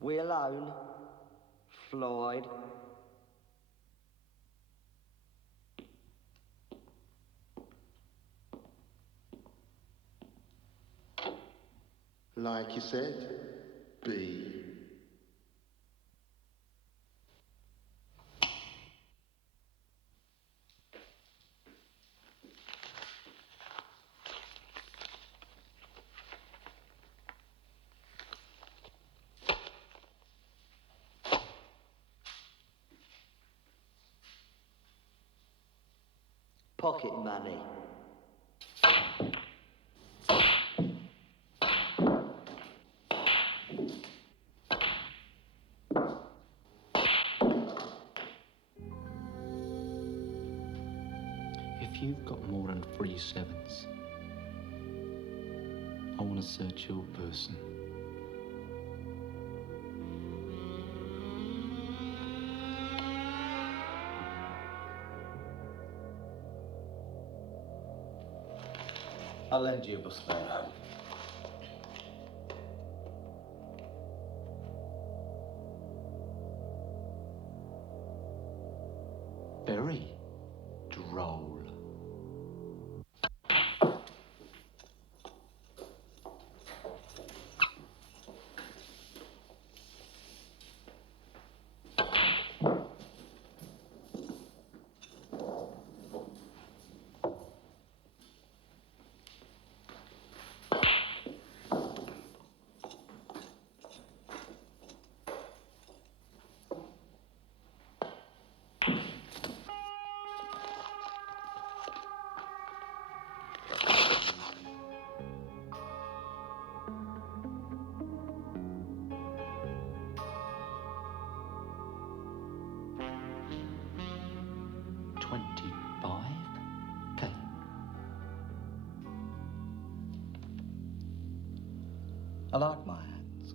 We alone, Floyd. Like you said, B. Pocket money. If you've got more than 3 sevens, I want to search your person. I'll lend you a bus fare home. Very droll. I like my hands.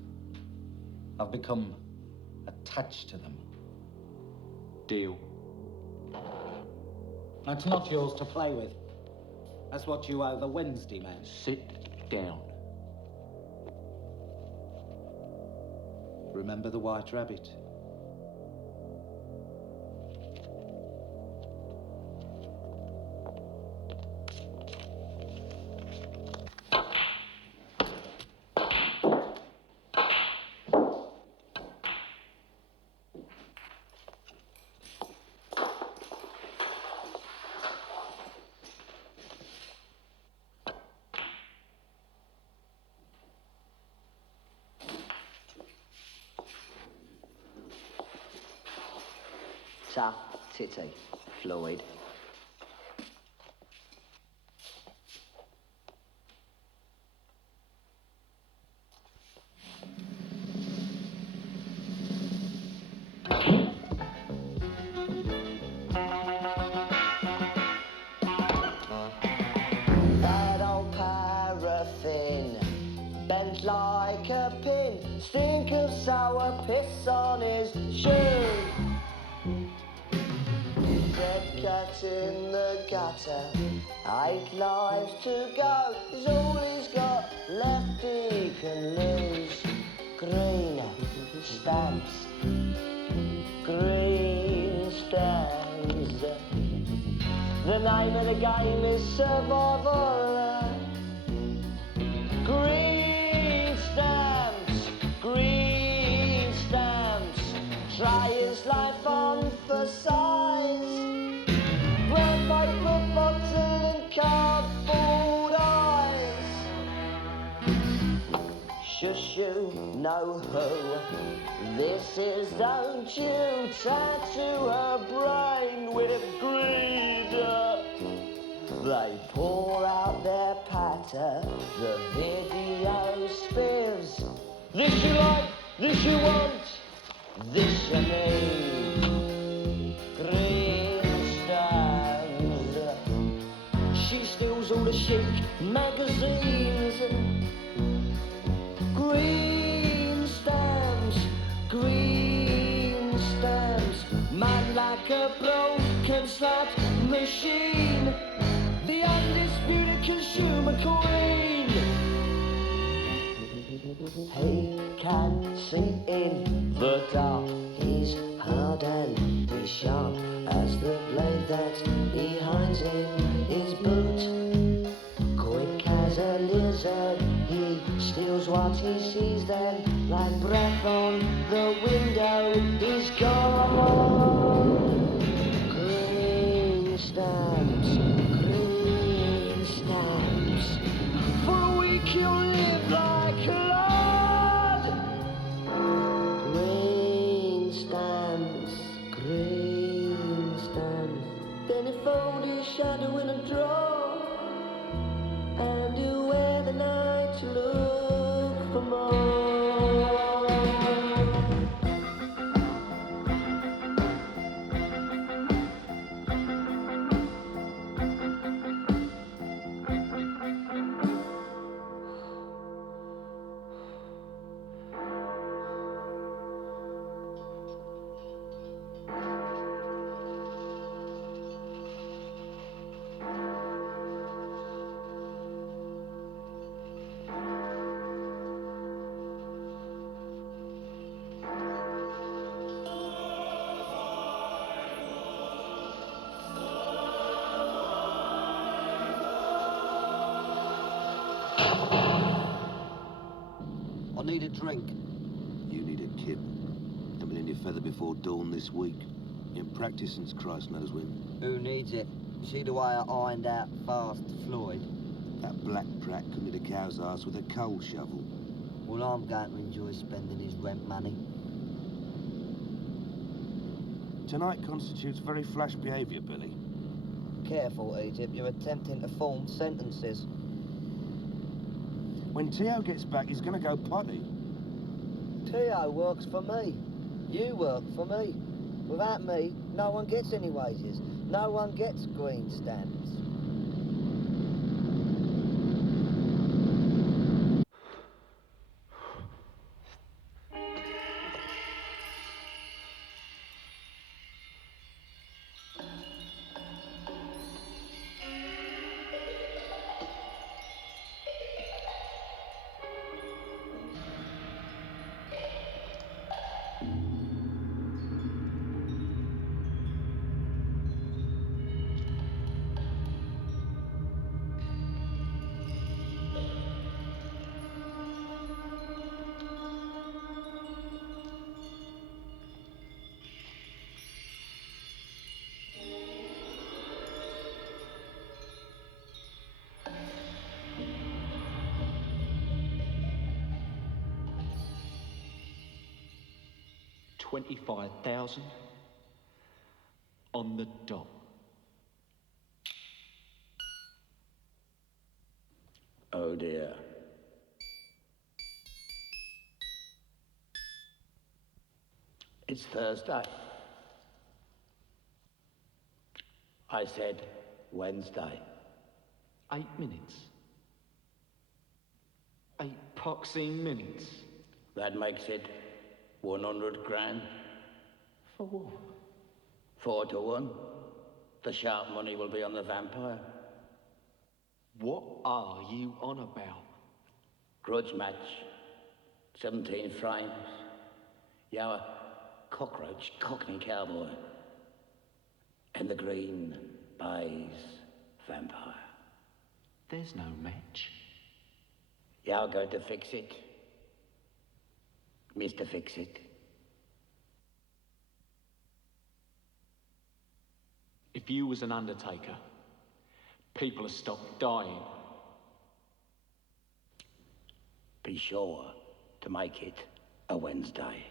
I've become attached to them. Deal. That's not yours to play with. That's what you owe the Wednesday man. Sit down. Remember the White Rabbit? Tough titty, Floyd. That old paraffin, bent like a pin, stink of sour piss on his shoe. Dead cat in the gutter, 8 lives to go, is all he's got left he can lose. Green stamps, green stamps. The name of the game is survival. Green stamps, green stamps. Try his life on for size. Brown by foot bottle and cardboard eyes. Shush you know who this is, don't you tattoo her gutter, the video spiffs. This you like, this you want, this you need. Green stands. She steals all the chic magazines. Green stamps, green stamps. Man like a broken slot machine. The undisputed consumer queen. He can see in the dark. He's hard and he's sharp as the blade that he hides in his boot. Quick as a lizard, he steals what he sees. Then, like breath on the window, he's gone. Green stamps, green stamps. For a week you'll live like lord. Green stamps, green stamps. Then he fold his shadow in a drawer, and you wear the night to look for more. I need a drink. You need a kip. Coming in your feather before dawn this week. In practice since Christ knows when. Who needs it? See the way I ironed out fast Floyd? That black prat couldn't hit a cow's ass with a coal shovel. Well, I'm going to enjoy spending his rent money. Tonight constitutes very flash behaviour, Billy. Careful, Egypt. You're attempting to form sentences. When Tio gets back, he's going to go potty. Tio works for me. You work for me. Without me, no one gets any wages. No one gets green stamps. $25,000 on the dot. Oh dear. It's Thursday. I said Wednesday. 8 minutes. 8 poxy minutes. That makes it 100 grand. For what? 4 to 1. The sharp money will be on the vampire. What are you on about? Grudge match. 17 frames. You're a cockroach, cockney cowboy. And the green Baize vampire. There's no match. You're going to fix it. Mr. Fix-It. If you was an undertaker, people have stopped dying. Be sure to make it a Wednesday.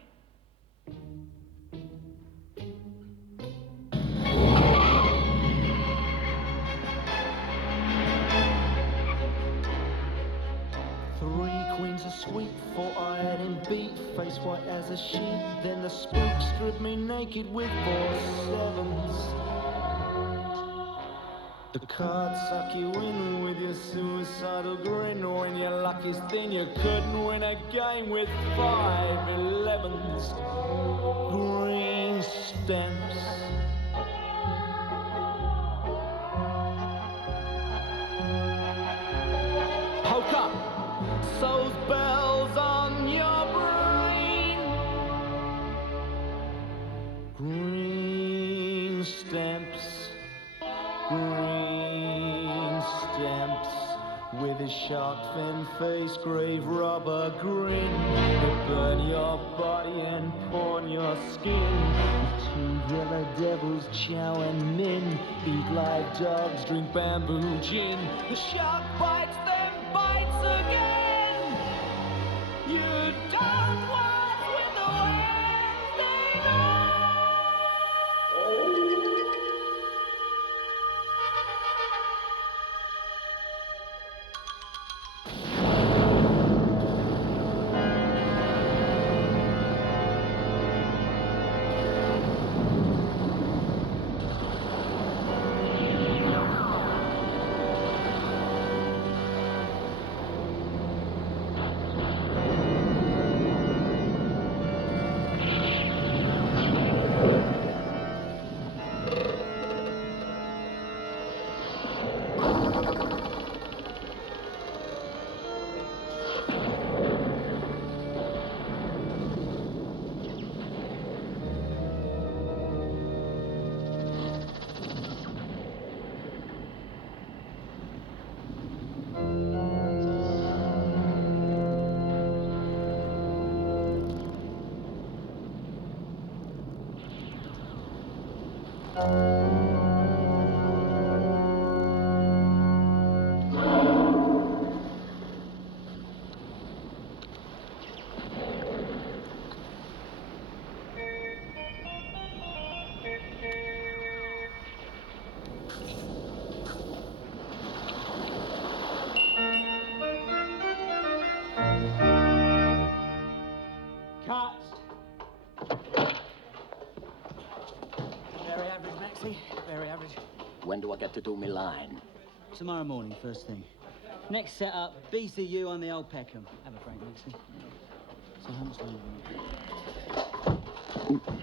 face white as a sheet. Then the spook stripped me naked with 4 sevens. The cards suck you in with your suicidal grin. When your luck is thin, you couldn't win a game with 5 11s. Green stamps. Poke up those bells on your brain. Green stamps. Green stamps. With his shark fin face, grave robber grin. They burn your body and pawn your skin. 2 yellow devils chow and min. Eat live dogs, drink bamboo gin. The shark bites them, bites again. You don't want with the Wednesday night. Very average, Maxie. Very average. When do I get to do me line? Tomorrow morning, first thing. Next setup, BCU on the old Peckham. Have a break, Maxie. So how much time have you got?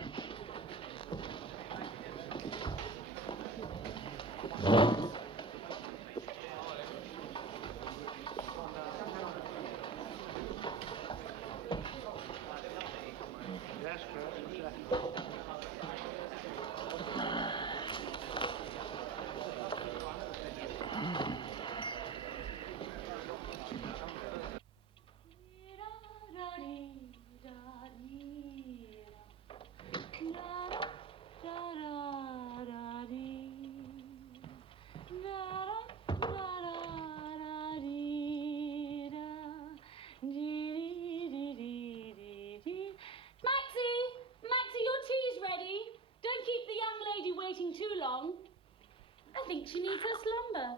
I think she needs her slumber.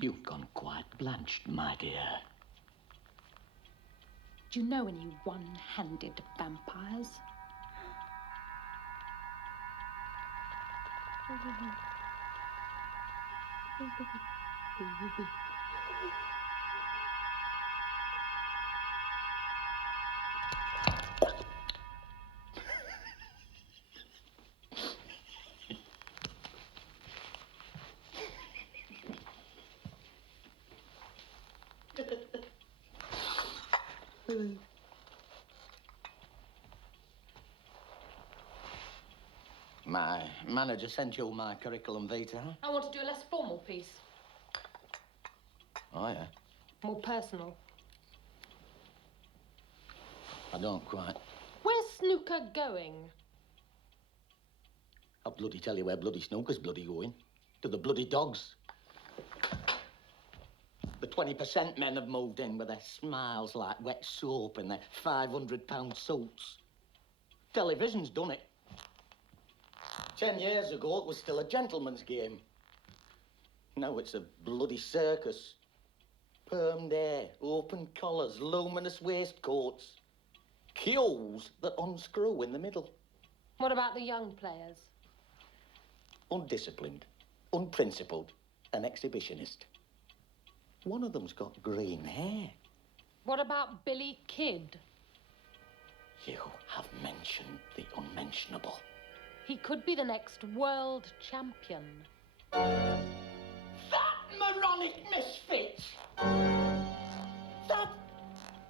You've gone quite blanched, my dear. Do you know any one-handed vampires? My manager sent you my curriculum vitae. I want to do a less formal piece. Oh, yeah? More personal. I don't quite. Where's snooker going? I'll bloody tell you where bloody snooker's bloody going. To the bloody dogs. The 20% men have moved in with their smiles like wet soap and their £500 suits. Television's done it. 10 years ago, it was still a gentleman's game. Now it's a bloody circus. Permed hair, open collars, luminous waistcoats. Queues that unscrew in the middle. What about the young players? Undisciplined, unprincipled, an exhibitionist. One of them's got green hair. What about Billy Kidd? You have mentioned the unmentionable. He could be the next world champion. That moronic misfit! That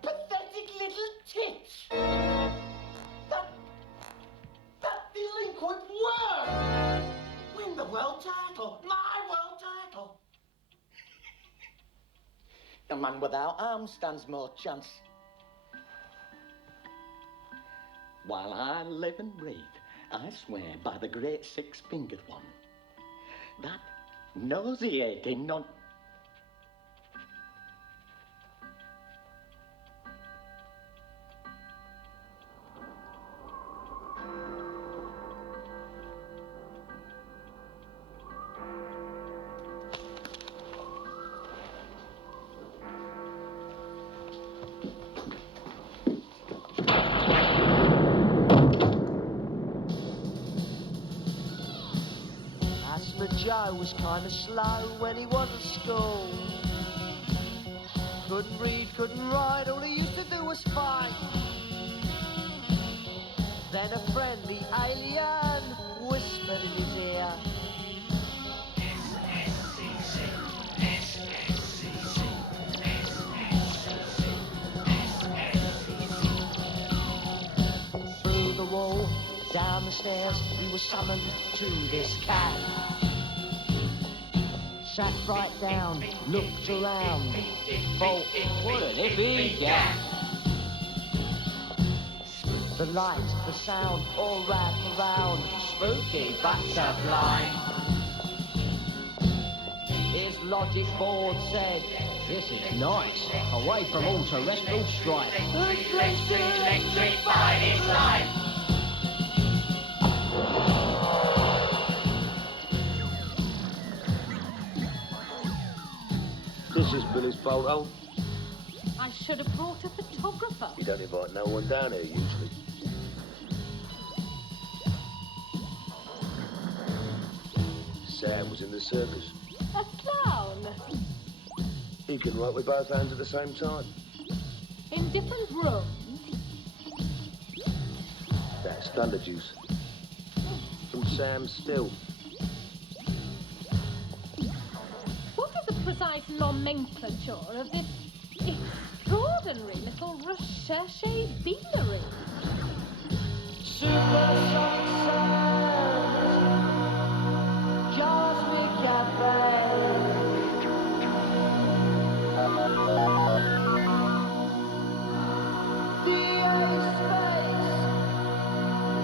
pathetic little tit! That delinquent worm! Win the world title! My world title! A man without arms stands more chance. While I live and breathe, I swear by the great six-fingered one, that nauseating non... Joe was kind of slow when he was at school. Couldn't read, couldn't write, all he used to do was fight. Then a friendly alien whispered in his ear, through the wall, down the stairs, he was summoned to this cat. Sat right down, looked around, thought, what an iffy gap. The light, the sound, all wrapped around, spooky but sublime. His logic board said, this is nice, away from all terrestrial strife. The place electrified his life. This is Billy's photo. I should have brought a photographer. You don't invite no one down here, usually. Sam was in the circus. A clown. He can write with both hands at the same time. In different rooms. That's thunder juice. From Sam Still. What is the precise nomenclature of this extraordinary little recherche beanery? Supersonic sounds, cosmic cafe. The space,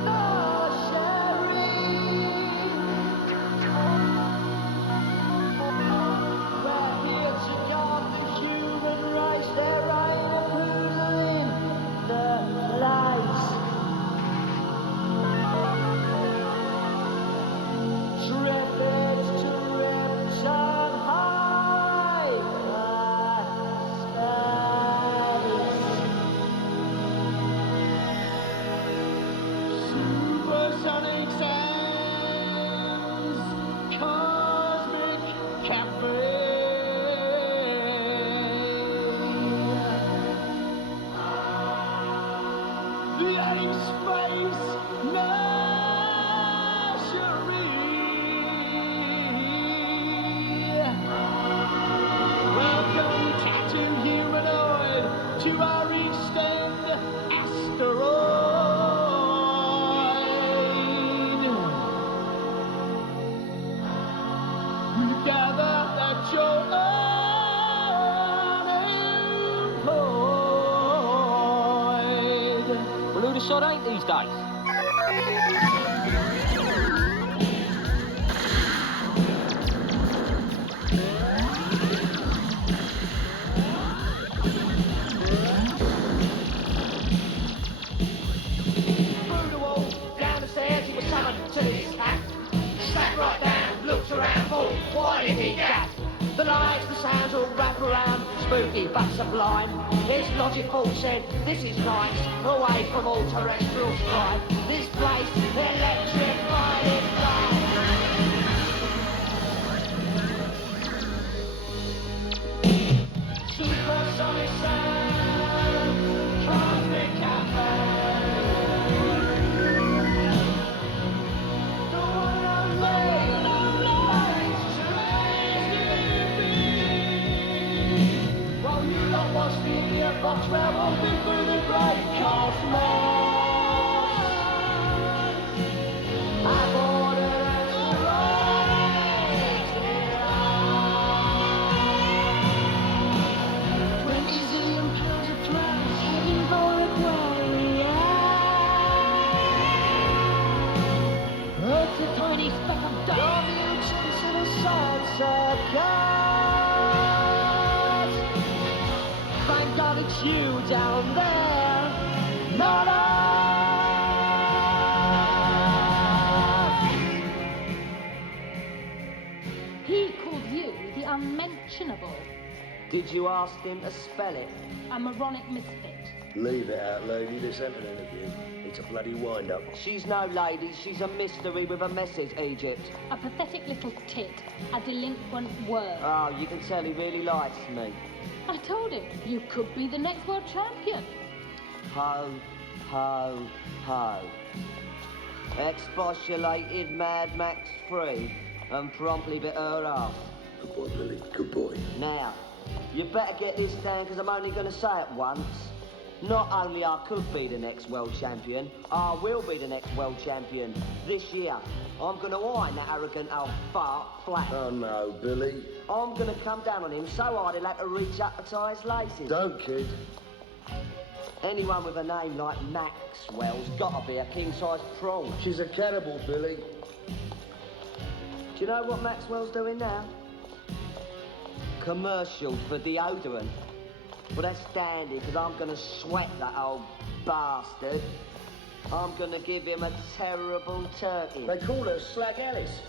no sharing. We're here to guard the human race. There ain't a poodle in the place. your unemployed. Well, who the sod ain't these days? Through the wall, down the stairs, he was summoned to his hat. Sat right down, looked around for why did he gap? The lights, the sounds all wrap around, spooky but sublime. His logic thought said, this is nice, away from all terrestrial strife. This place, electrified in life. Supersonic sound, cosmic cafe. The one I made, while you lot watch me in your box, we're walking through the great cosmos. I've ordered asteroids here. 20 zillion pounds of trash heading for Aquaria. Earth's a tiny speck of dust. Love you, chase in a science circus. Thank God it's you down there, not us. He called you the unmentionable, Did you ask him to spell it? a moronic misfit. Leave it out, lady. This ain't an interview. It's a bloody wind-up. She's no lady, she's a mystery with a message, Egypt. A pathetic little tit, a delinquent worm. Oh, you can tell he really likes me. I told him, you could be the next world champion. Ho, ho, ho. Expostulated Mad Max 3 and promptly bit her off. Good boy, Billy. Good boy. Now, you better get this down because I'm only going to say it once. Not only I could be the next world champion, I will be the next world champion this year. I'm going to iron that arrogant old fart flat. Oh, no, Billy. I'm going to come down on him so hard he'll have to reach up to tie his laces. Don't, kid. Anyone with a name like Maxwell's got to be a king-sized prawn. She's a cannibal, Billy. Do you know what Maxwell's doing now? Commercials for deodorant. Well, that's dandy, because I'm going to sweat that old bastard. I'm going to give him a terrible turkey. They call her Slag Alice.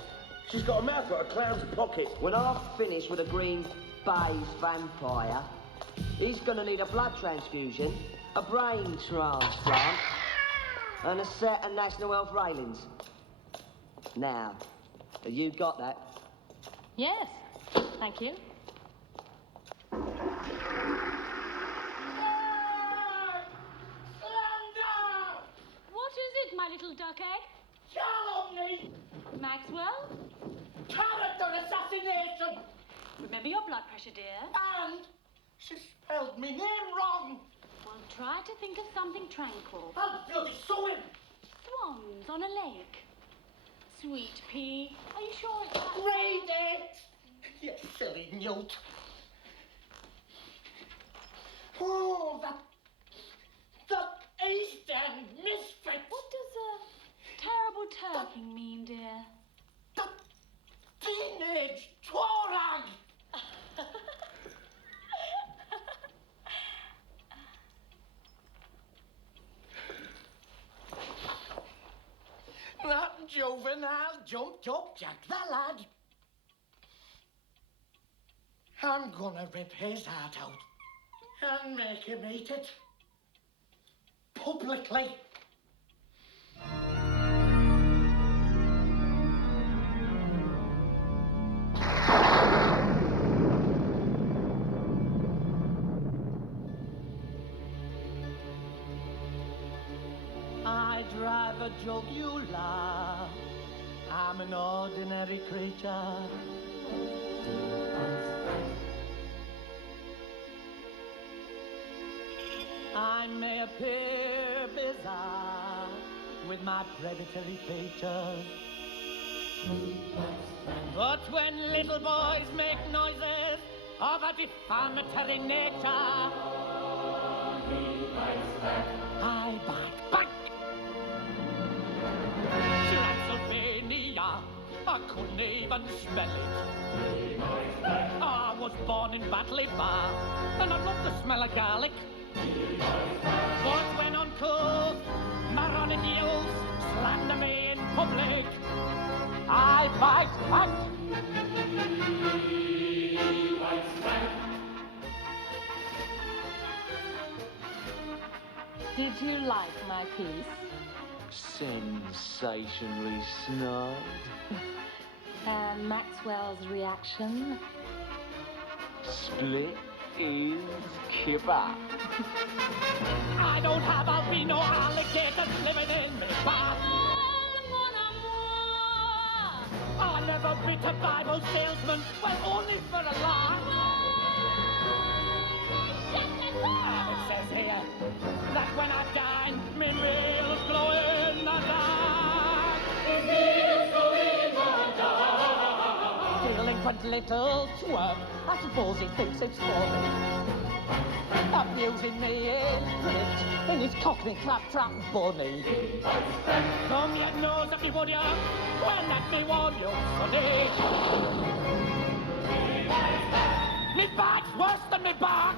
She's got a mouth like a clown's pocket. When I've finished with a green Baize vampire, he's going to need a blood transfusion, a brain transplant, and a set of National Health railings. Now, have you got that? Yes, thank you. What is it, my little duck egg? Calumny! Maxwell? Character assassination! Remember your blood pressure, dear. And she spelled me name wrong! Well, try to think of something tranquil. I'll bloody sue him! Swans on a lake. Sweet pea, are you sure it's that? Read it! You silly newt! Oh, that East End misfit! What does terrible turking mean, dear? That teenage Twarag! That juvenile jumped up Jack the lad. I'm gonna rip his heart out and make him eat it. Publicly. I drive a jugular. I'm an ordinary creature. I may appear bizarre with my predatory features, But when little boys make noises of a defamatory nature, I bite back. Transylvania, I couldn't even spell it. I was born in Batley Bar, and I love the smell of garlic. But when uncouth, moronic youths slander me in public, I bite back. Did you like my piece? Sensationally snide. And Maxwell's reaction? Split is kebab. I don't have albino alligators living in me bath. I never beat a Bible salesman, well, only for a laugh. And it says here that when I dine, me meals glow in the dark. Me meals glow in the dark. Delinquent little twerp, I suppose he thinks it's for me. Abusing me in print, in his cockney claptrap bunny. Come your nose at me, would ya? When that me warn you, sonny. Me bite's worse than me bark.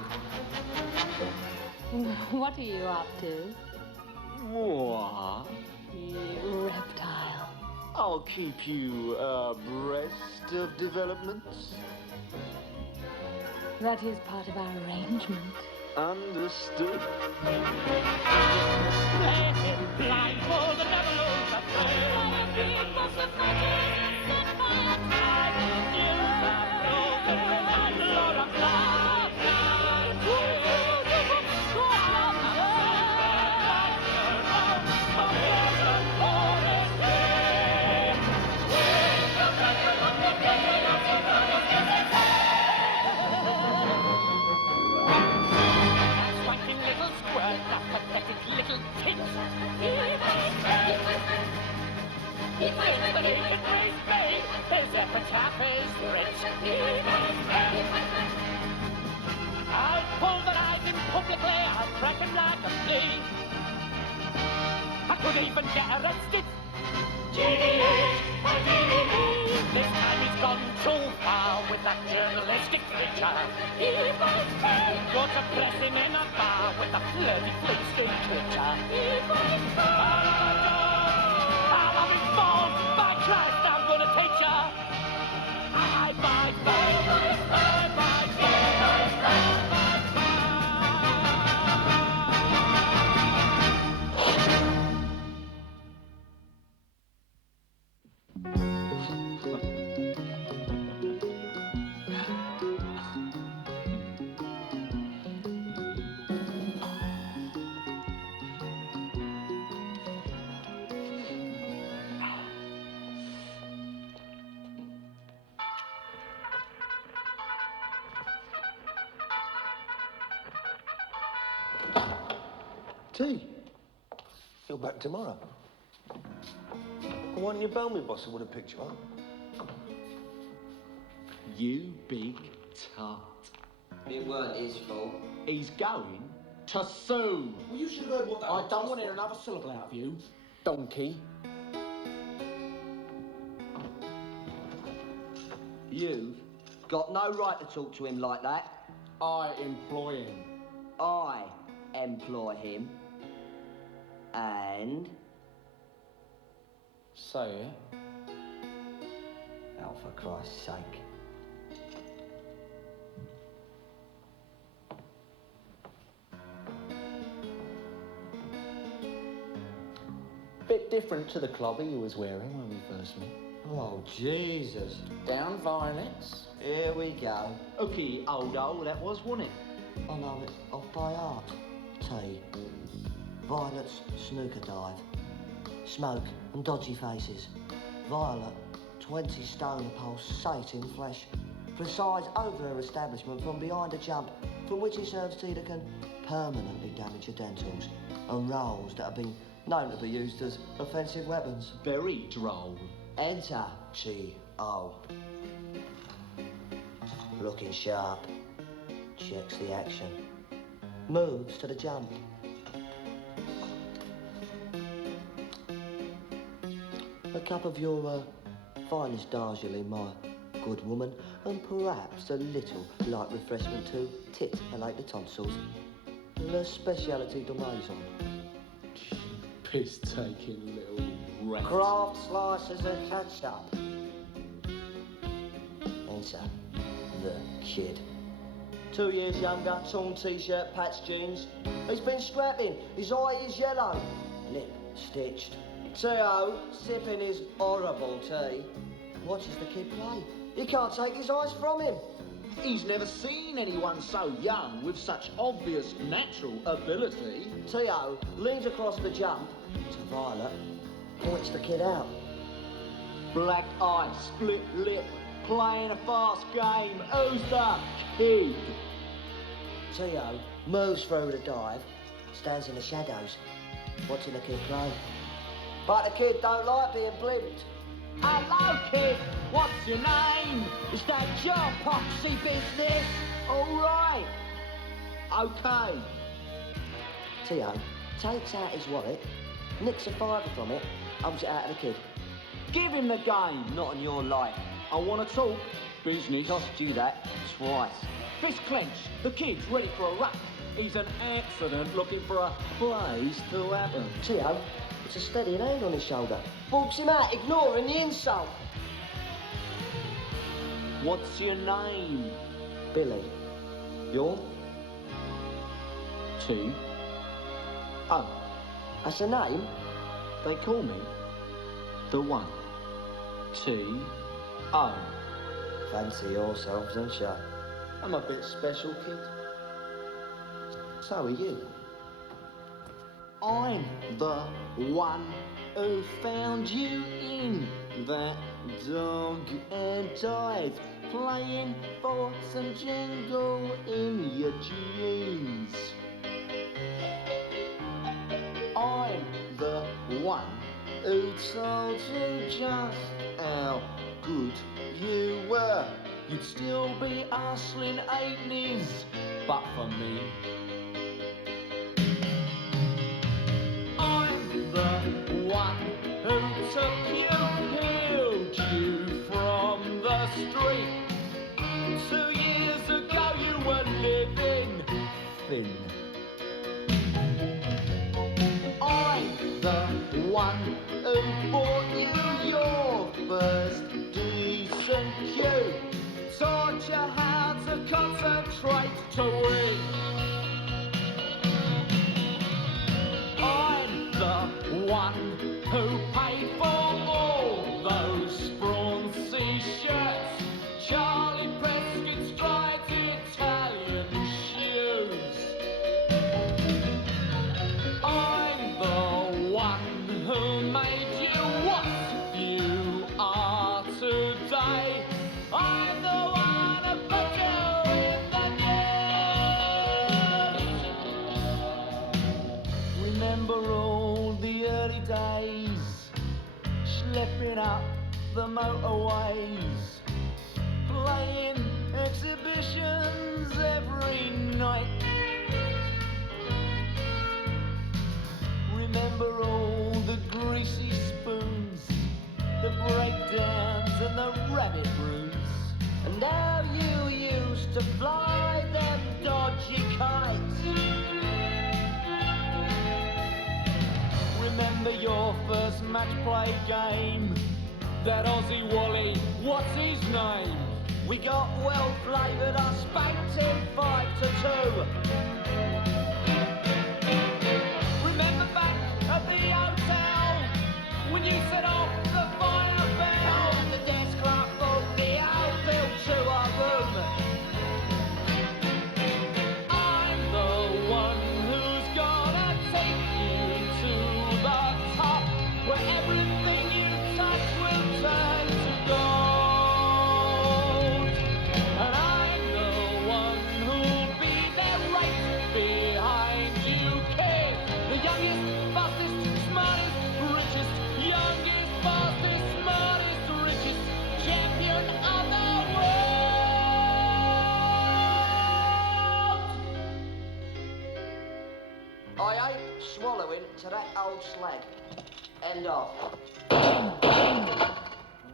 What are you up to? What? You reptile. I'll keep you abreast of developments. That is part of our arrangement. Understood. Play him blindfold and never lose a little tits. He thinks that he can raise me. His epitaph is rich. I'll pulverize him publicly. I'll crack him like a flea. I could even get arrested. This time he's gone too far with that journalistic feature. Go to press him in a bar with a flirty flea-skin picture. I'll have his balls. By Christ, I'm gonna teach ya. I bite, bite, bite, bite, bite, bite, bite, T, you're back tomorrow. Why didn't you bail me, boss? I would have picked you up. You big tart. It weren't his fault. He's going to sue. Well, you should have heard what that... I don't want to hear another syllable out of you, donkey. You've got no right to talk to him like that. I employ him. I employ him. And... Say it. Oh, for Christ's sake. Bit different to the clobby you was wearing when we first met. Oh, Jesus. Down violets. Here we go. Okay, Aldo, that was, wasn't it? I know it off by heart. Tea. Violet's snooker dive. Smoke and dodgy faces. Violet, 20 stone of pulsating flesh. Presides over her establishment from behind a jump, from which he serves tea that can permanently damage your dentals, and rolls that have been known to be used as offensive weapons. Very droll. Enter T.O. Looking sharp. Checks the action. Moves to the jump. A cup of your finest Darjeeling, my good woman, and perhaps a little light refreshment to titillate the tonsils. Le speciality de maison. Piss-taking little rat. Craft slices and ketchup. Enter the kid. 2 years younger, torn t-shirt, patched jeans. He's been scrapping, his eye is yellow, lip stitched. T.O. sipping his horrible tea. Watches the kid play. He can't take his eyes from him. He's never seen anyone so young with such obvious natural ability. T.O. leans across the jump to Violet, points the kid out. Black eye, split lip, playing a fast game. Who's the kid? T.O. moves through the dive, stands in the shadows, watching the kid play. But the kid don't like being blimped. Hello, kid. What's your name? Is that your poxy business? All right. Okay. T.O. takes out his wallet, nicks a fiver from it, holds it out to the kid. Give him the game. Not on your life. I want to talk business. Cost you that twice. Fist clenched. The kid's ready for a ruck. He's an accident looking for a place to happen. T.O. puts a steadying hand on his shoulder, balks him out, ignoring the insult. What's your name? Billy. Your? T.O. That's a name? They call me the one. T.O. Fancy yourselves, don't you? I'm a bit special, kid. So are you. I'm the one who found you in that dog and dive, playing for some jingle in your jeans. I'm the one who told you just how good you were. You'd still be hustling 80s, but for me, I'm the one who took you, peeled you from the street. 2 years ago you were living thin. I'm the one who bought you your first decent cue. Taught you how to concentrate to win. I'm the one who paid for all those Sprawncy shirts, Charlie Preston's dried Italian shoes. I'm the one who made you what you are today. I'm the one who put you in the news. Remember all the early days, schlepping up the motorways, playing exhibitions every night. Remember all the greasy spoons, the breakdowns and the rabbit roots, And how you used to fly them dodgy kites. Remember your first match play game? That Aussie Wally, what's his name? We got well flavoured, I spanked him 5-2. Remember back at the hotel when you set off the fire bell? The desk clerk thought the old built to a room. I'm the one who's gonna take you to the top, where everything you touch will turn to gold. And I'm the one who'll be there right behind going to that old slag. End off.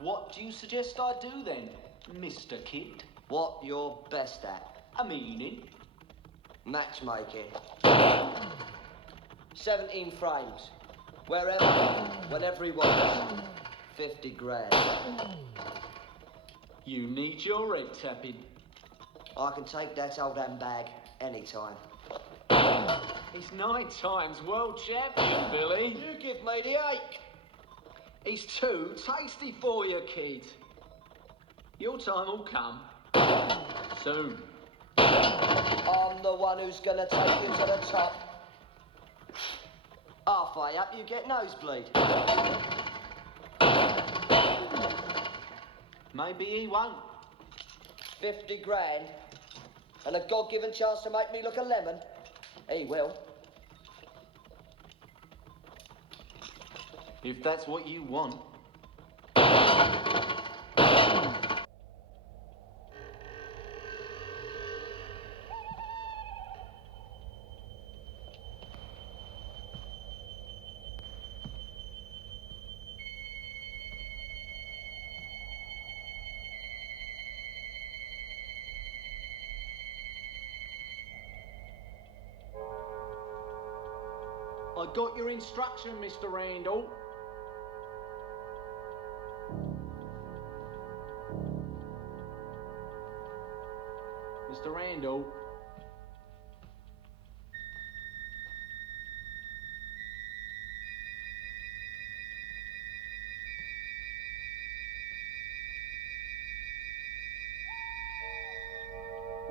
What do you suggest I do then, Mr. Kid? What you're best at. A meaning? Matchmaking. 17 frames. Wherever, whenever he wants. 50 grand. You need your head tapping. I can take that old handbag anytime. He's 9 times world champion, Billy. You give me the ache. He's too tasty for you, kid. Your time will come. Soon. I'm the one who's gonna take you to the top. Halfway up, you get nosebleed. Maybe he won't. 50 grand and a God-given chance to make me look a lemon. He will. If that's what you want. I got your instruction, Mr. Randell. Mr. Randell.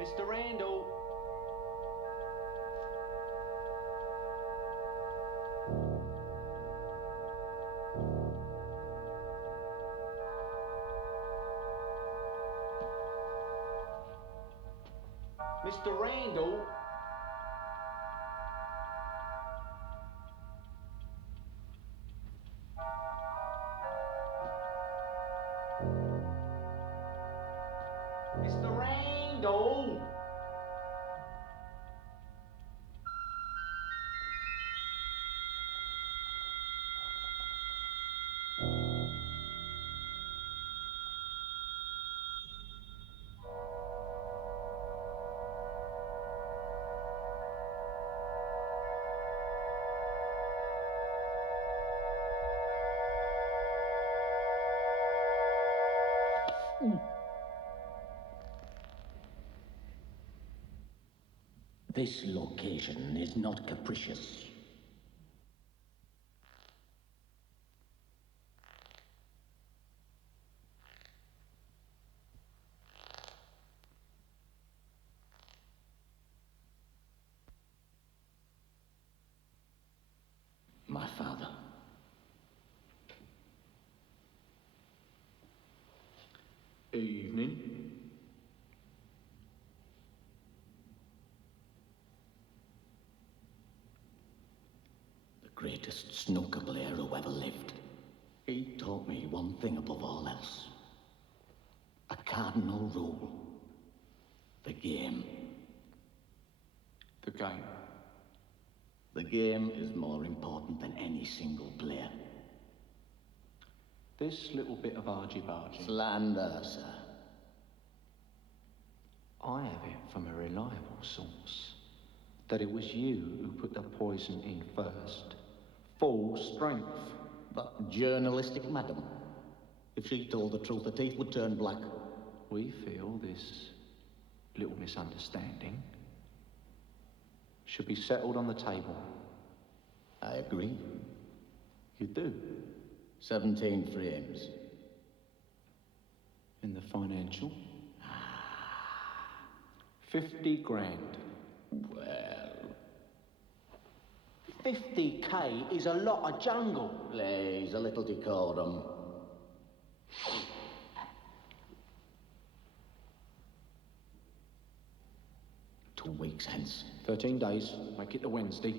Mr. Randell. Mr. Randell. Mr. Randell. This location is not capricious. My father. Evening. Greatest snooker player who ever lived. He taught me one thing above all else. A cardinal rule. The game. The game. The game is more important than any single player. This little bit of argy-bargy. Slander, sir. I have it from a reliable source that it was you who put the poison in first. Full strength. But journalistic madam. If she told the truth, the teeth would turn black. We feel this little misunderstanding should be settled on the table. I agree. You do? 17 frames. In the financial? 50 grand. Well... 50k is a lot of jungle. Please, a little decorum. Two weeks hence. 13 days. Make it the Wednesday.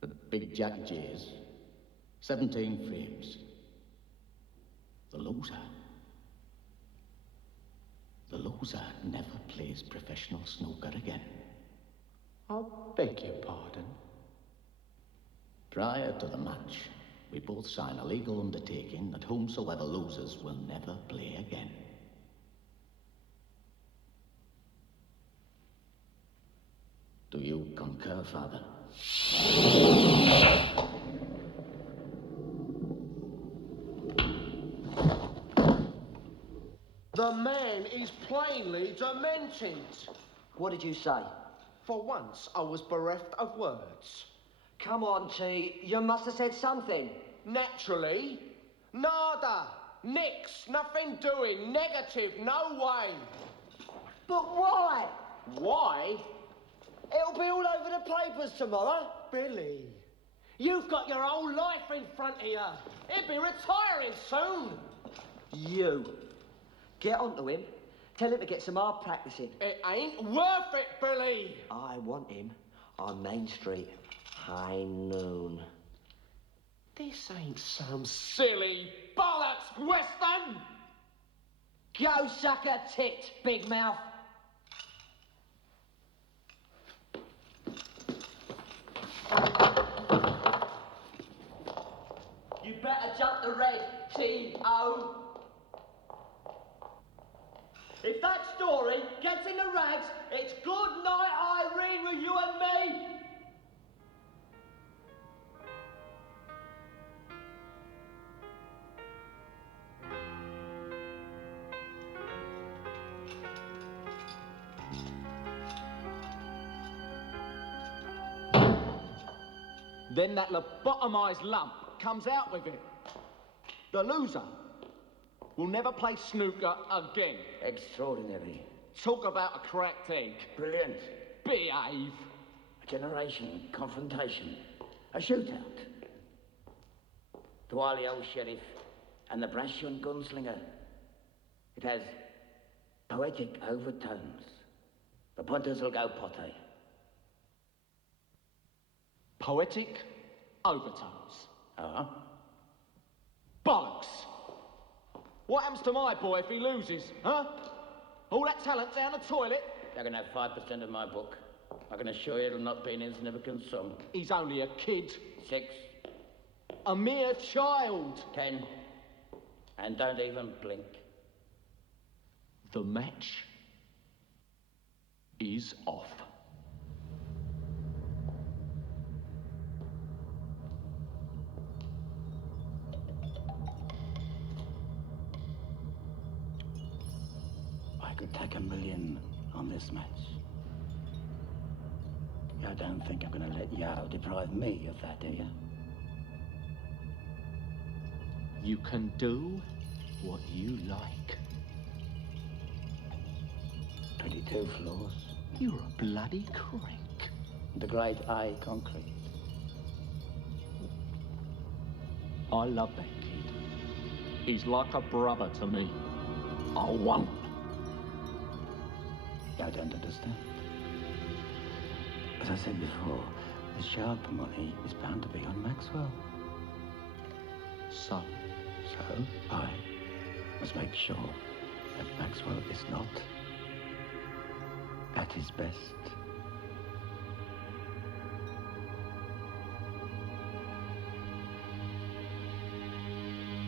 The Big Jack Jays. 17 frames. The loser. The loser never plays professional snooker again. I beg your pardon. Prior to the match, we both sign a legal undertaking that whomsoever loses will never play again. Do you concur, Father? The man is plainly demented. What did you say? For once, I was bereft of words. Come on, T. You must have said something. Naturally. Nada. Nix. Nothing doing. Negative. No way. But why? Why? It'll be all over the papers tomorrow. Billy, you've got your whole life in front of you. He'll be retiring soon. You. Get onto him. Tell him to get some hard practice in. It ain't worth it, Billy. I want him on Main Street. High noon. This ain't some silly bollocks western. Go suck a tit, big mouth. You better jump the red, T.O. If that story gets in the rags, it's good night, Irene, with you and me. Then that lobotomized lump comes out with it. The loser will never play snooker again. Extraordinary. Talk about a cracked egg. Brilliant. Behave. A generation, confrontation, a shootout. The wily old sheriff and the brash young gunslinger. It has poetic overtones. The punters will go potty. Poetic overtones. Uh-huh. Bollocks! What happens to my boy if he loses, huh? All that talent down the toilet? They're going to have 5% of my book. I can assure you it'll not be an insignificant sum. He's only a kid. 6. A mere child. 10. And don't even blink. The match is off. I could take $1 million on this match. You don't think I'm going to let Yao deprive me of that, do you? You can do what you like. 22 floors. You're a bloody crank. The great A concrete. I love that kid. He's like a brother to me. I want him. I don't understand. As I said before, the sharp money is bound to be on Maxwell. So I must make sure that Maxwell is not at his best.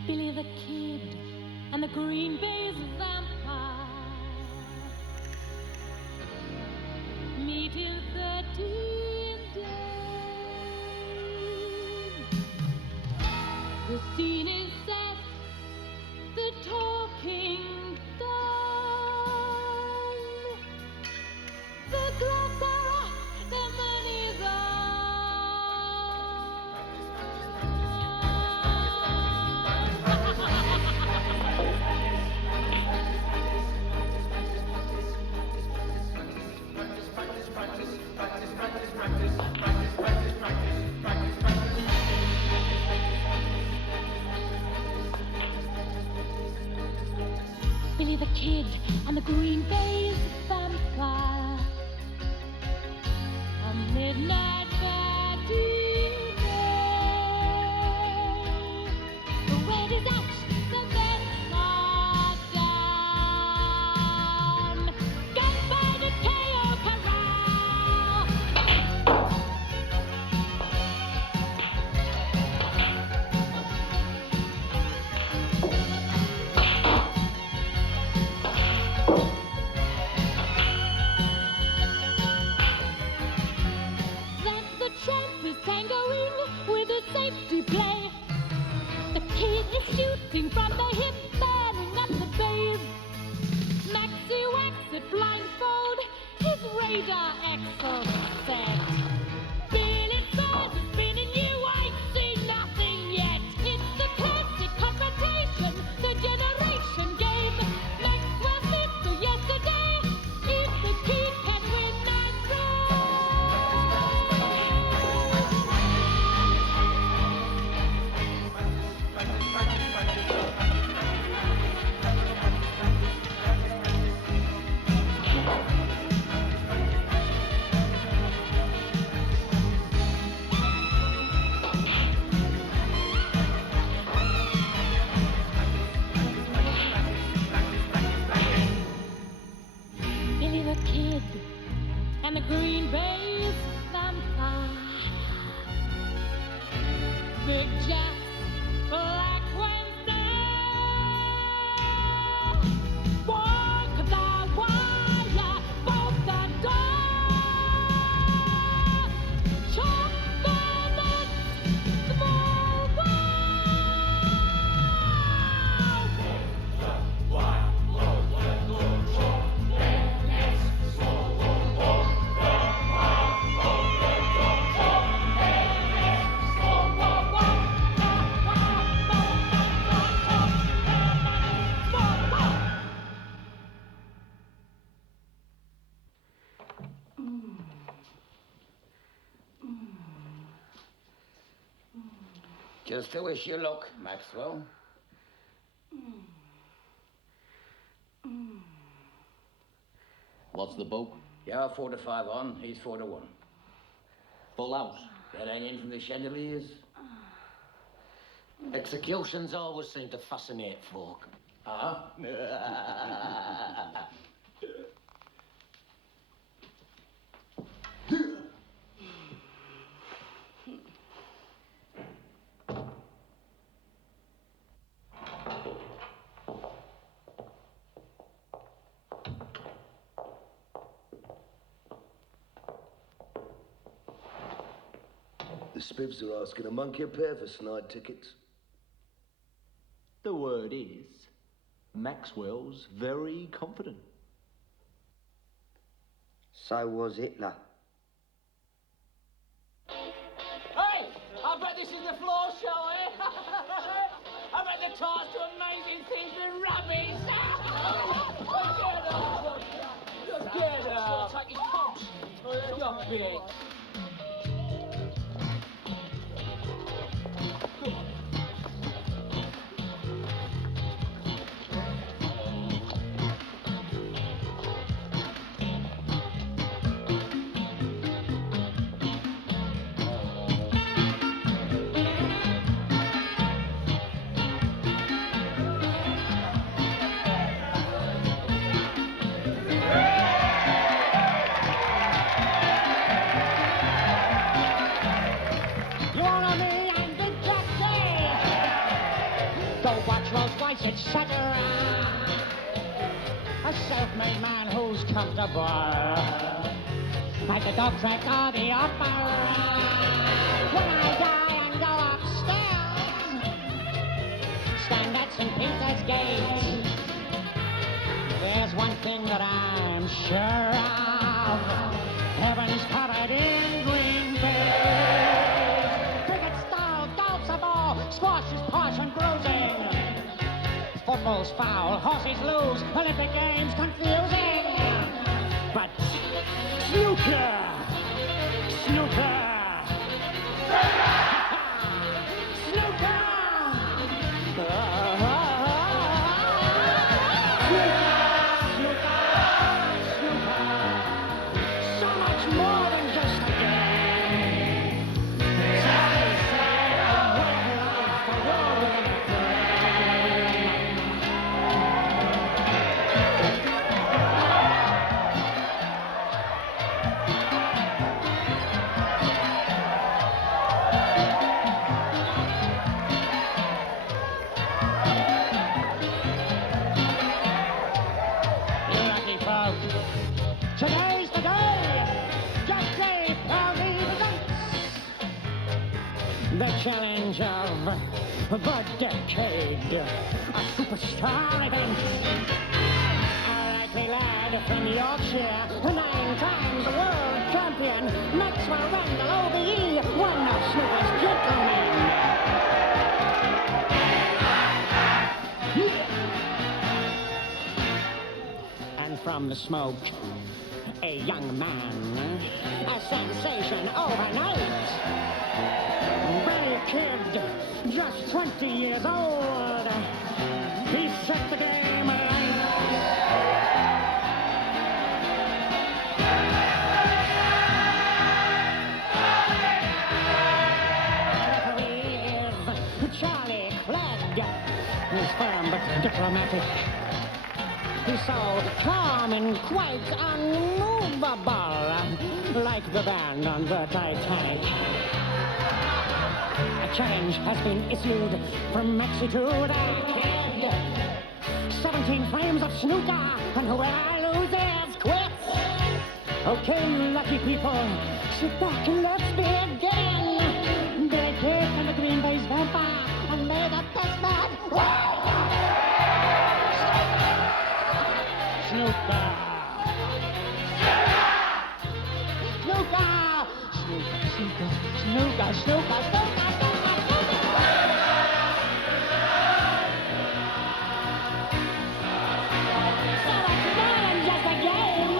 Billy the Kid and the Green Baize vampire meet in 13 days. The scene is set, the talking done. The gloves are off, the money's Billy the Kid and the Green Baize vampire. A midnight matinee. The word is out, the bets are down. Gunfight at KO Corral. shooting from the hip, burning up the baize. Maxie whacks it blindfold, his radar axle set. Billy Baize is spinning you, ain't seen nothing yet. It's the classic confrontation, the generation game. Maxwell lived to yesterday, if the kid can win that Billy the Kid and the Green Baize vampire. Big Jack's Black Wednesday. Walk the wire, bolt the door. Chop the nuts, small Just to wish you luck, Maxwell. What's the boat? You're 4 to 5 on, he's 4 to 1. Full house. That hanging from the chandeliers. Executions always seem to fascinate folk. Ah? The Spivs are asking a monkey a pair for snide tickets. The word is, Maxwell's very confident. So was Hitler. Hey! I bet this is the floor show, eh? I bet the tours to amazing things with rubbish. Just get up. Take his pumps. Stop it. Etc. A self-made man who's comfortable at the dog track or the opera. When I die and go upstairs, stand at St. Peter's Gate. There's one thing that I'm sure of. Heaven's covered in green baize. Cricket style, golf's a ball, squash is posh and bruising. Football's foul, horses lose, Olympic Games confusing. But snooker! Snooker! Snooker! So much more than just a game. Today's the day! Just say proudly presents the challenge of the decade. A superstar event. A likely lad from Yorkshire, 9 times world champion, Maxwell Randell, OBE, one of snooker's gentlemen. And from the smoke, a young man, a sensation overnight. Very kid, just 20 years old. He set the game alight. Clarke. He's firm but diplomatic. He's so calm and quite unmovable, like the band on the Titanic. A challenge has been issued from Maxie to the kid. 17 frames of snooker, and whoever loses quits. Okay, you lucky people, sit back and let's begin. Billy Kid and the Green Baize vampire, and may the best man win! Snooker! Snooker! Snooker, snooker, snooker, snooker, snooker, snooker! So much more than just a game!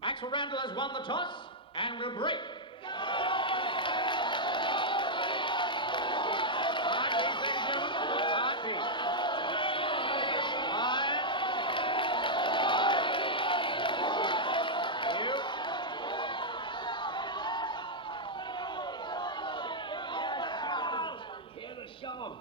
Maxwell Randell has won the toss and will break. Hear the song.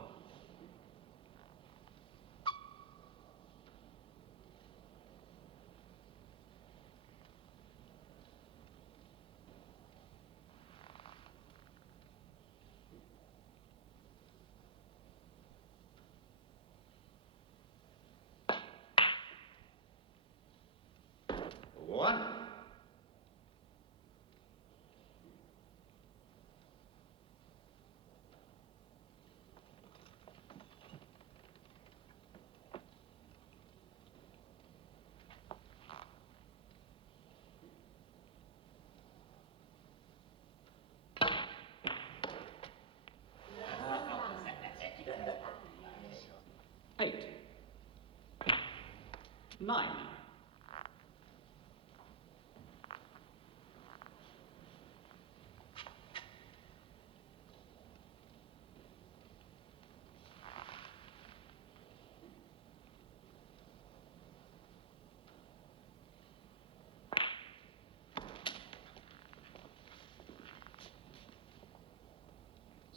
One. Eight. 9.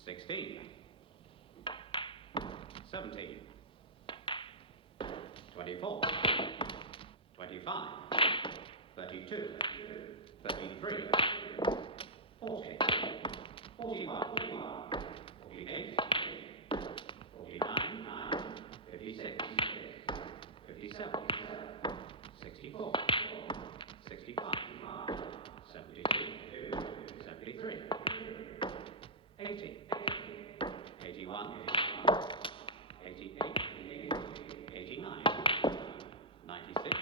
16. 17. 24. 25. 32. 33. 40. 41. 48. 49. 56. 57. 64. 65. 72. 73. 80. 81. 88. 89. 96.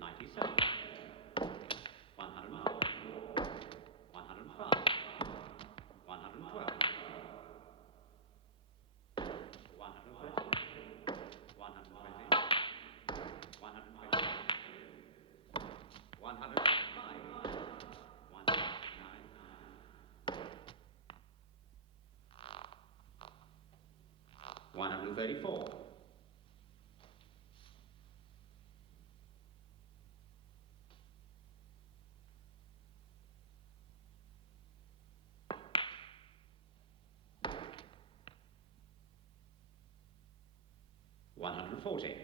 97. 100. 134. $140.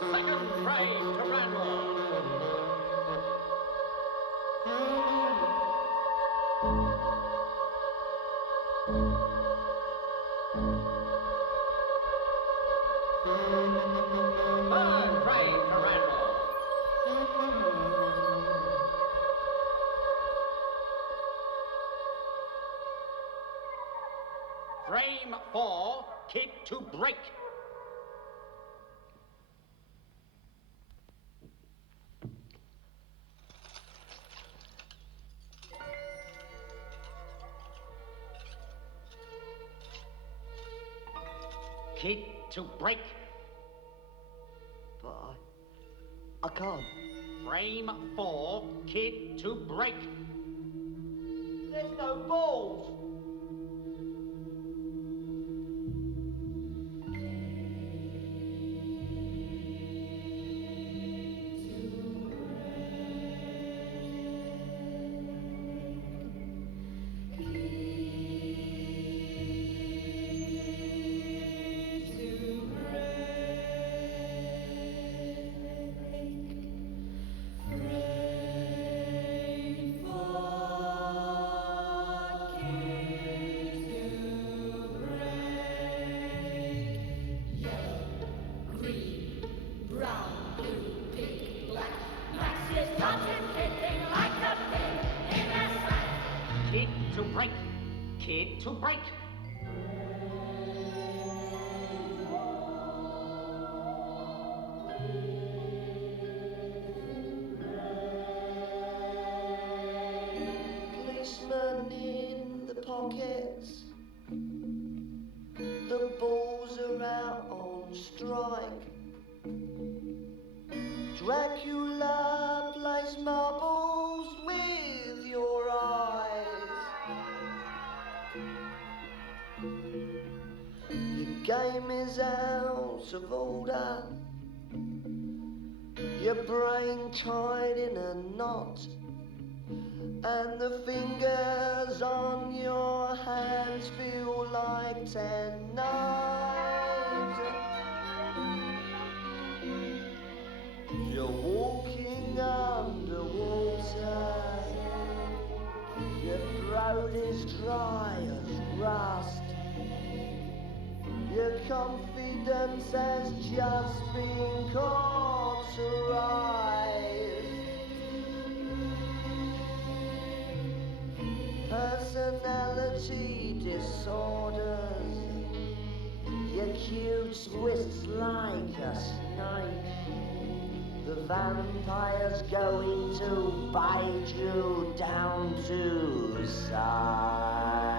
Second frame to Randall. Third frame to Randall. Frame 4, kid to break. Kid to break. But I can't. Frame 4, kid to break. There's no balls. Kid to break. Kid to break. Policeman in the pockets. The balls are out on strike. Dracula plays marbles with your eyes. Your game is out of order. Your brain tied in a knot. And the fingers on your hands feel like 10 knives. You're walking underwater. Your throat is dry as rust. Your confidence has just been cauterized. Personality disorders. Your cute twists like a snake. The vampire's going to bite you down to size.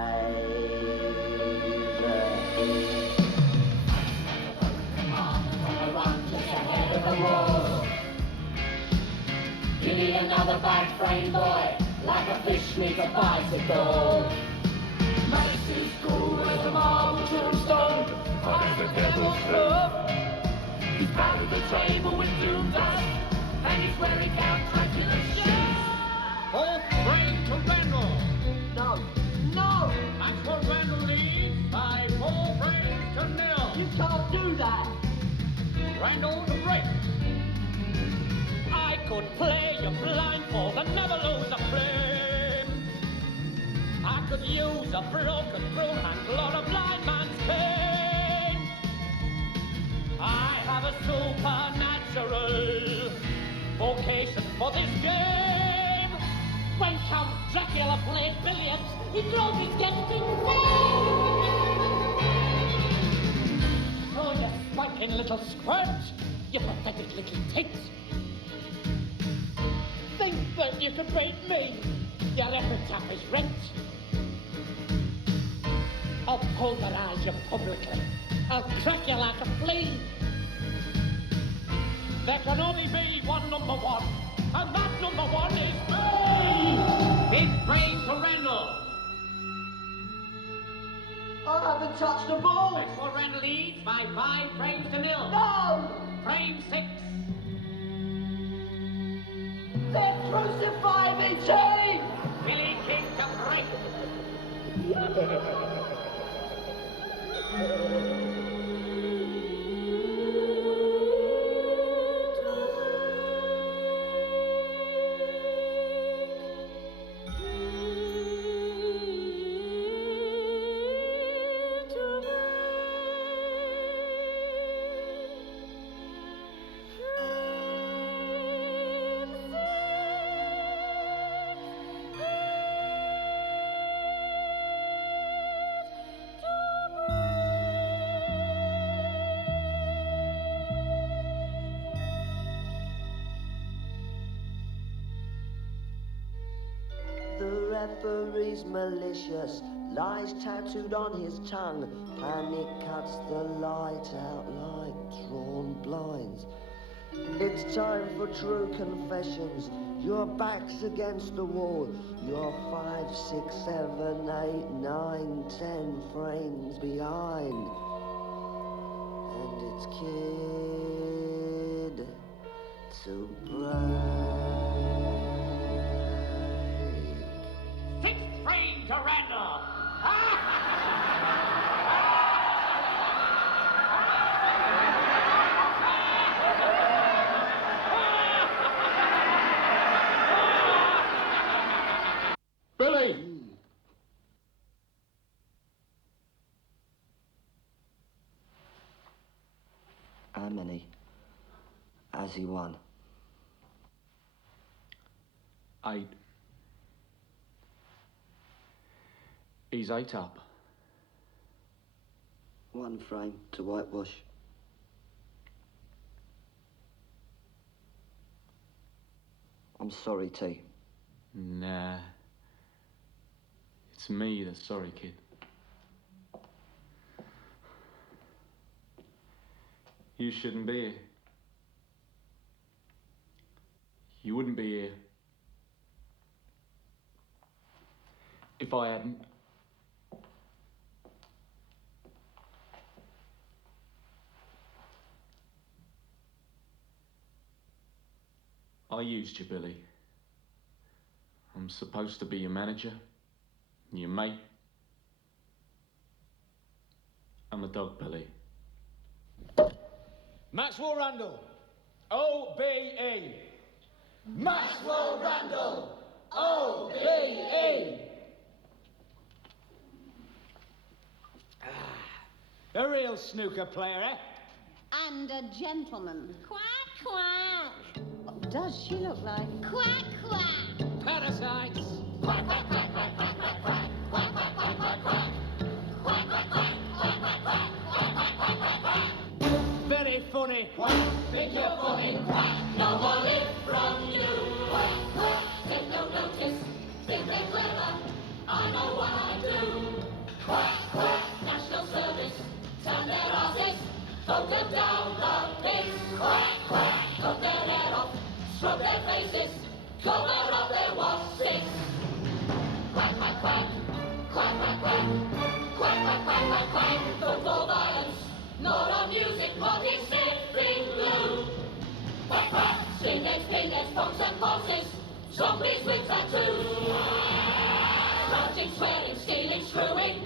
You need another back frame boy, like a fish needs a bicycle. Makes his school with a marble tombstone, finds the devil's club. He's battered the table with doom dust, and he's wearing Count Dracula's shoes. Fourth frame to Randall. No. No! Maxwell Randell leads by 4 frames to 0. You can't do that. Randall to break. I could play you blindfold and never lose a flame. I could use a broken broom and blot a blind man's cane. I have a supernatural for this game. When Count Dracula played billiards, he drove his guests insane. Oh, you spiking little squirt, you pathetic little tit. Think that you could beat me? Your epitaph is rent. I'll pulverise you publicly. I'll crack you like a flea. There can only be one number one, and that number one is me! It's Baize Randell. I haven't touched the ball! Maxwell Randell leads by 5 frames to 0. No! Frame 6. They're crucifying me, Chief! Billy King to break. The referee's malicious, lies tattooed on his tongue. Panic cuts the light out like drawn blinds. It's time for true confessions. Your back's against the wall. You're 5, 6, 7, 8, 9, 10 frames behind. And it's kid to break. 6th frame to Randell. Billy! How many has he won? 8. He's 8 up. 1 frame to whitewash. I'm sorry, T. Nah. It's me that's sorry, kid. You shouldn't be here. You wouldn't be here if I hadn't. I used you, Billy. I'm supposed to be your manager, your mate. I'm a dog, Billy. Maxwell Randell, O-B-E. Maxwell Randell, O-B-E. A real snooker player, eh? And a gentleman. Quack, quack. What does she look like? Quack, quack. Parasites. Quack, quack, quack, quack, quack, quack, quack, quack, quack, quack, quack. Quack, quack, quack, quack, quack, quack, quack, quack, quack, quack, quack. Very funny. Quack, think you're funny. Quack, no more live from you. Quack, quack, take no notice. Think they're clever. I know what I do. Quack, quack, national service. Turn their asses. Throw them down the pits. Quack, quack, cut their head off. Scrub their faces. Cover up their wasses. Quack, quack, quack. Quack, quack, quack. Quack, quack, quack, quack, quack. Football violence. Not on music, but he's sipping glue. Quack, quack. Skinheads, pinheads, punks and bosses. Zombies with tattoos. Scratching, swearing, stealing, screwing.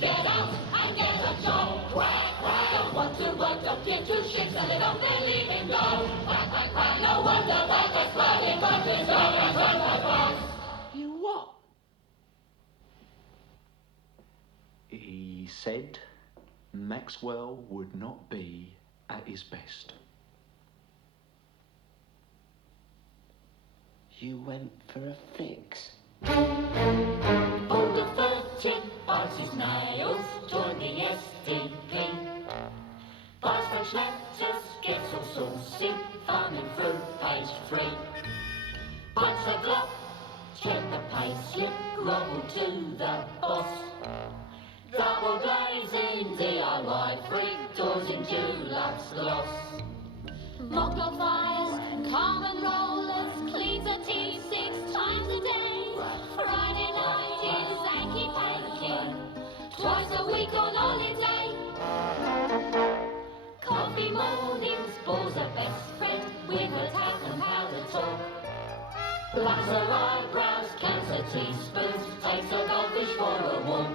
Get out and get a job. Quack, quack. Don't want to work, don't give 2 shits, and they don't believe in God. Quack, quack, quack. No wonder why they're smiling, but it's always on my boss. You what? He said Maxwell would not be at his best. You went for a fix. Older 30 bites his nails, joined the SDP. Buys French letters, gets all saucy, thumbing through page 3. Punch the clock, check the payslip, grovel to the boss. Double glazing, DIY free, doors in Dulux gloss. Mock-up fires, carbon rollers, cleans a tea 6 times a day. Friday night is hanky-panky, twice a week on holiday. Coffee mornings, bores a best friend with a tap and powder talk. Blacks her eyebrows, counts her teaspoons, takes a goldfish for a walk.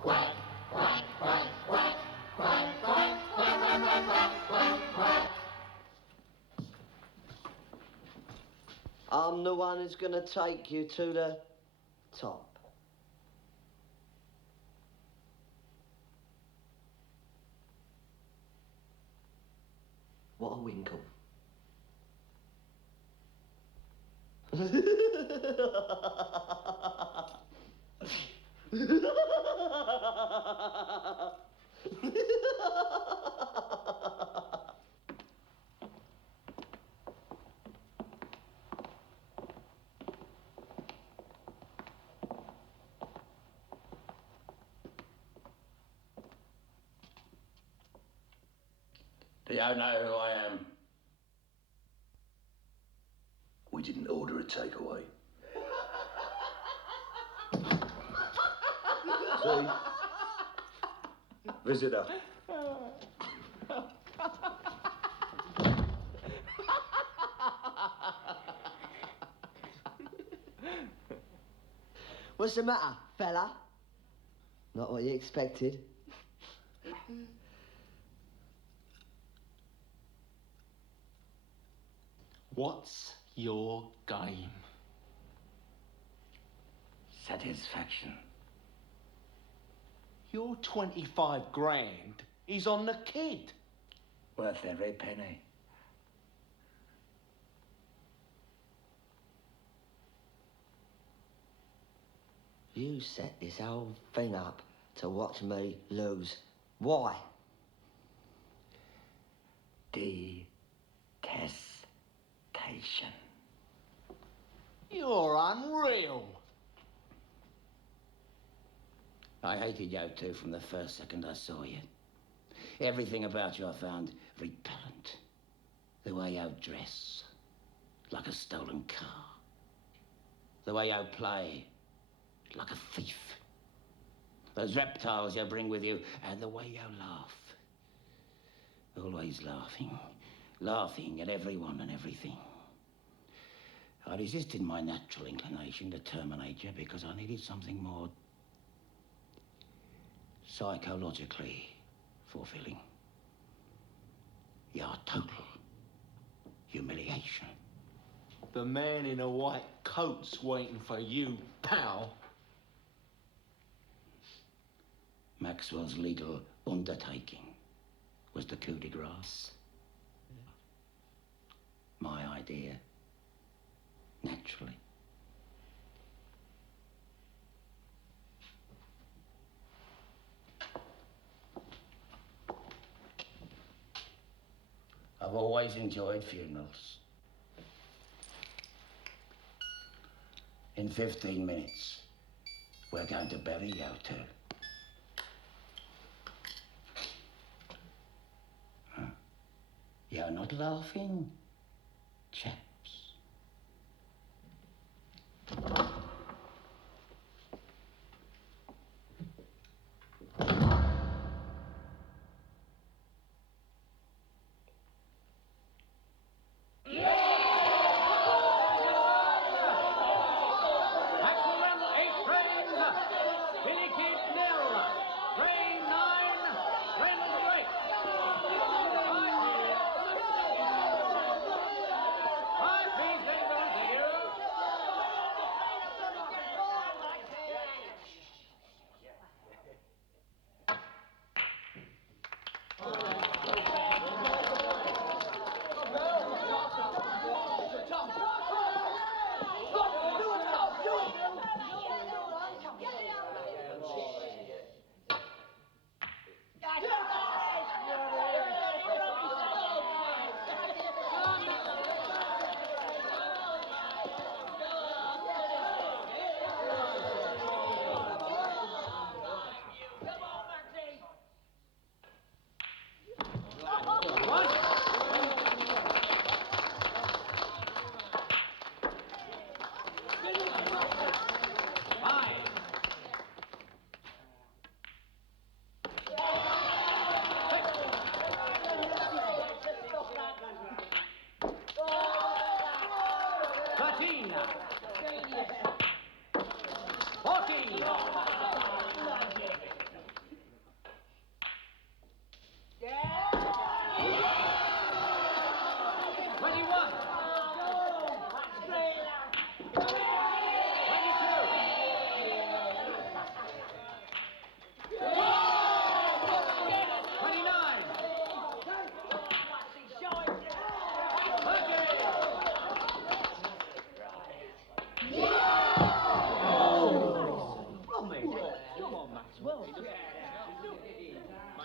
Quack, quack, quack, quack, quack, quack, quack, quack, quack, quack, quack, quack. I'm the one who's gonna take you to the top. What a winkle. Do you know who I am? We didn't order a takeaway. See? Visitor. What's the matter, fella? Not what you expected. What's your game? Satisfaction. Your 25 grand is on the kid. Worth every penny. You set this whole thing up to watch me lose. Why? Detestation. You're unreal. I hated you two from the first second I saw you. Everything about you I found repellent. The way you dress, like a stolen car. The way you play, like a thief. Those reptiles you bring with you, and the way you laugh. Always laughing. Laughing at everyone and everything. I resisted my natural inclination to terminate you because I needed something more psychologically fulfilling. Your total humiliation. The man in a white coat's waiting for you, pal. Maxwell's legal undertaking was the coup de grace. My idea. Naturally. I've always enjoyed funerals. In 15 minutes, we're going to bury you two. Huh? You're not laughing, chaps.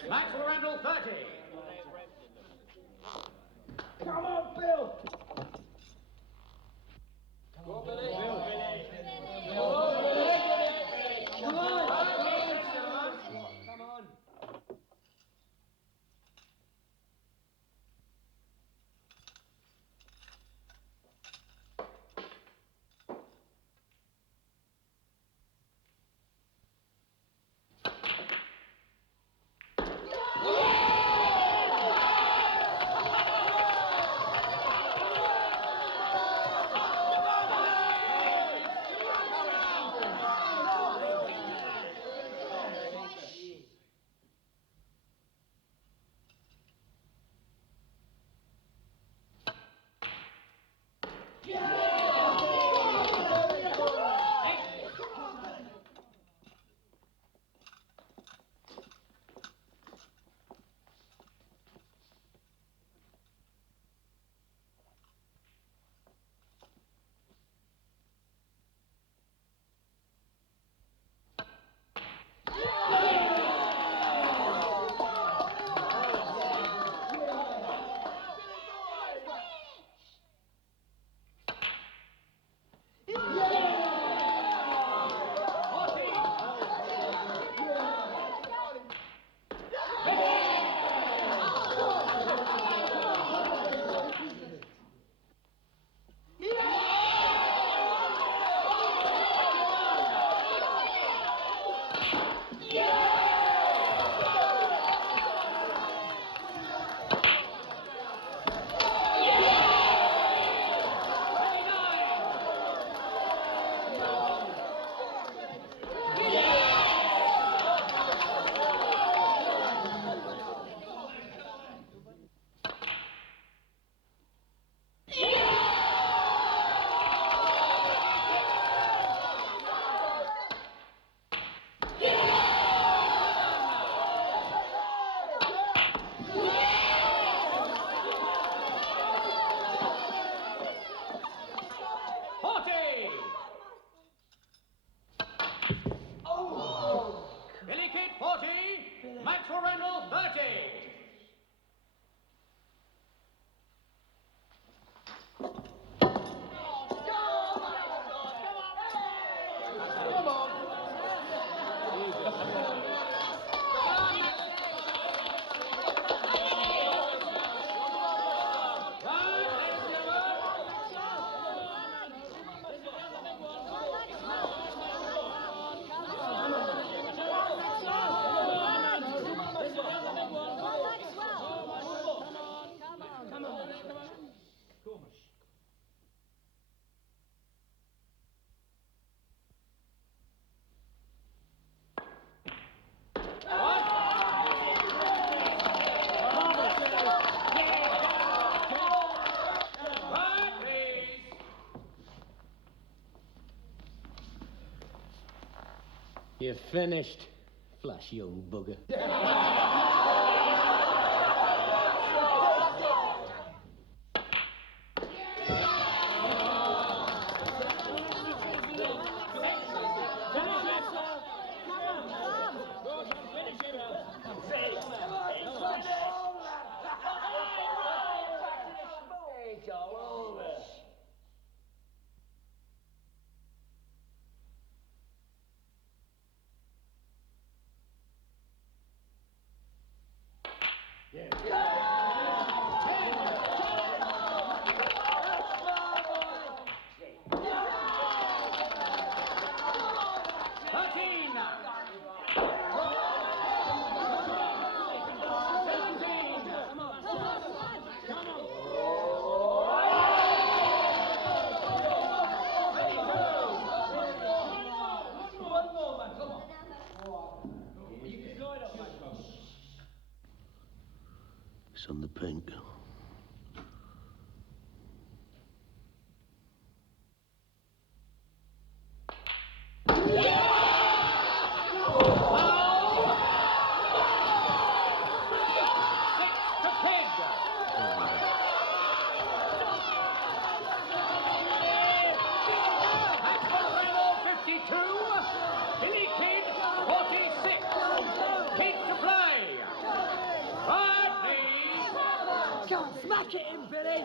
Maxwell Randell, 30. Come on, Bill! Come on, Billy. Come on! Billy Kid, 40. Maxwell Randell, 30. Come on! You're finished, flash young bugger. on the pink. Smack it in, Billy!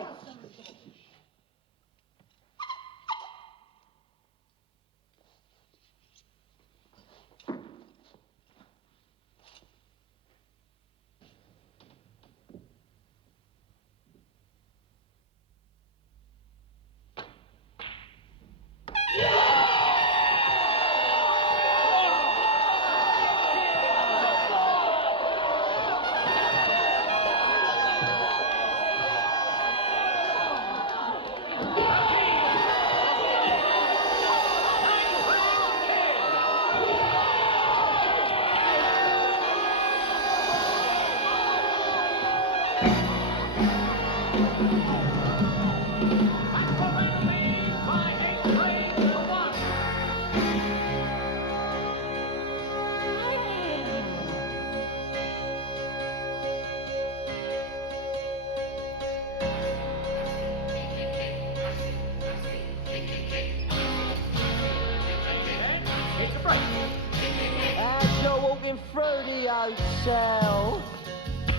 As you're walking through the hotel,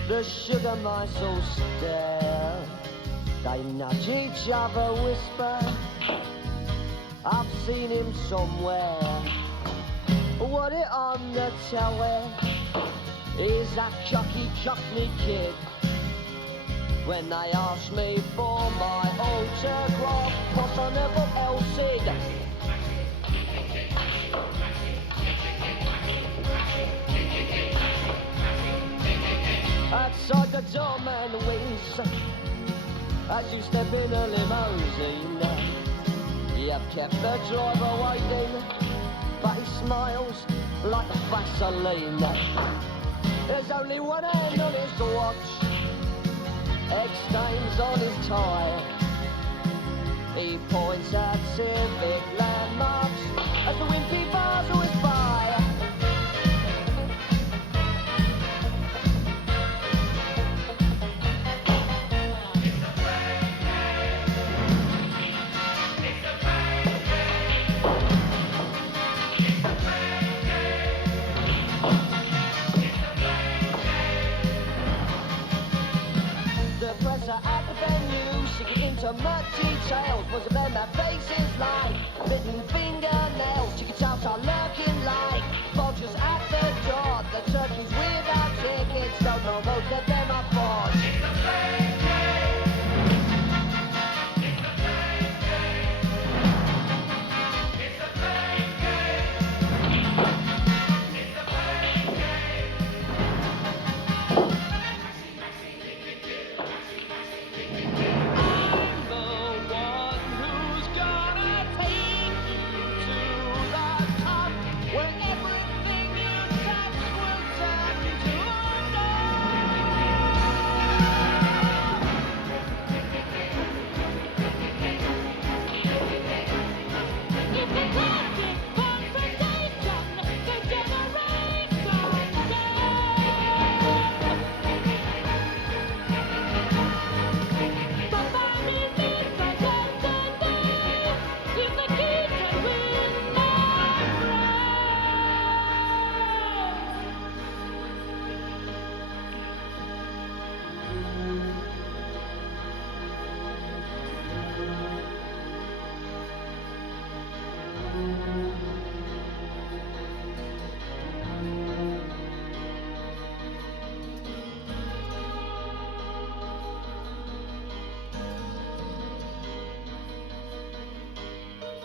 the sugar mice all stare. They nudge each other, whisper, I've seen him somewhere. What it on the telly is that cocky cockney kid. When they ask me for my autograph, 'cause I never else said. Outside the doorman winks as you step in a limousine. You've kept the driver waiting, but he smiles like a Vaseline. There's only one hand on his watch, egg stains on his tie. He points out civic landmarks as the wimpy bars always by. At the venue, she get intimate details. Was a man that faces like bitten fingernails. She could tell her lurking like vultures at the door. The turkeys without tickets don't know most of them are born.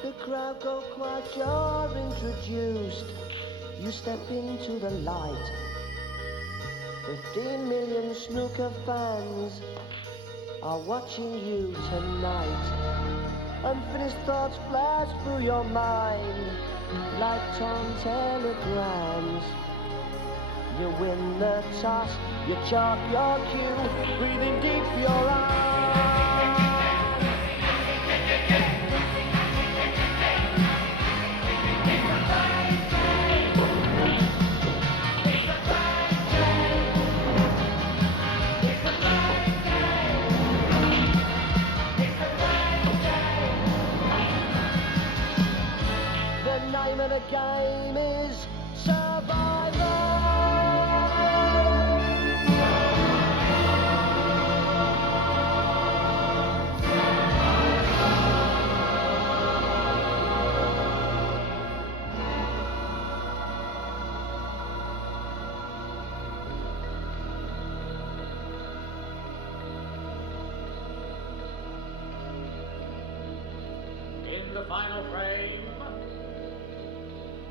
The crowd go quiet, you're introduced. You step into the light. 15 million snooker fans are watching you tonight. Unfinished thoughts flash through your mind like torn telegrams. You win the toss, you chalk your cue, breathing deep your eyes. The name of the game is Survivor. In the final frame,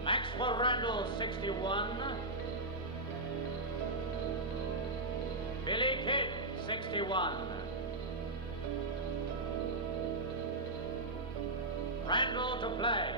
Maxwell Randell, 61. Billy Kidd, 61. Randell to play.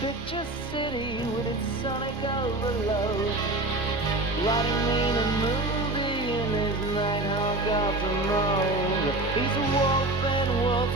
Picture City with its sonic overload, writing in a movie in his nighthawk after mode. He's a wolf and wolf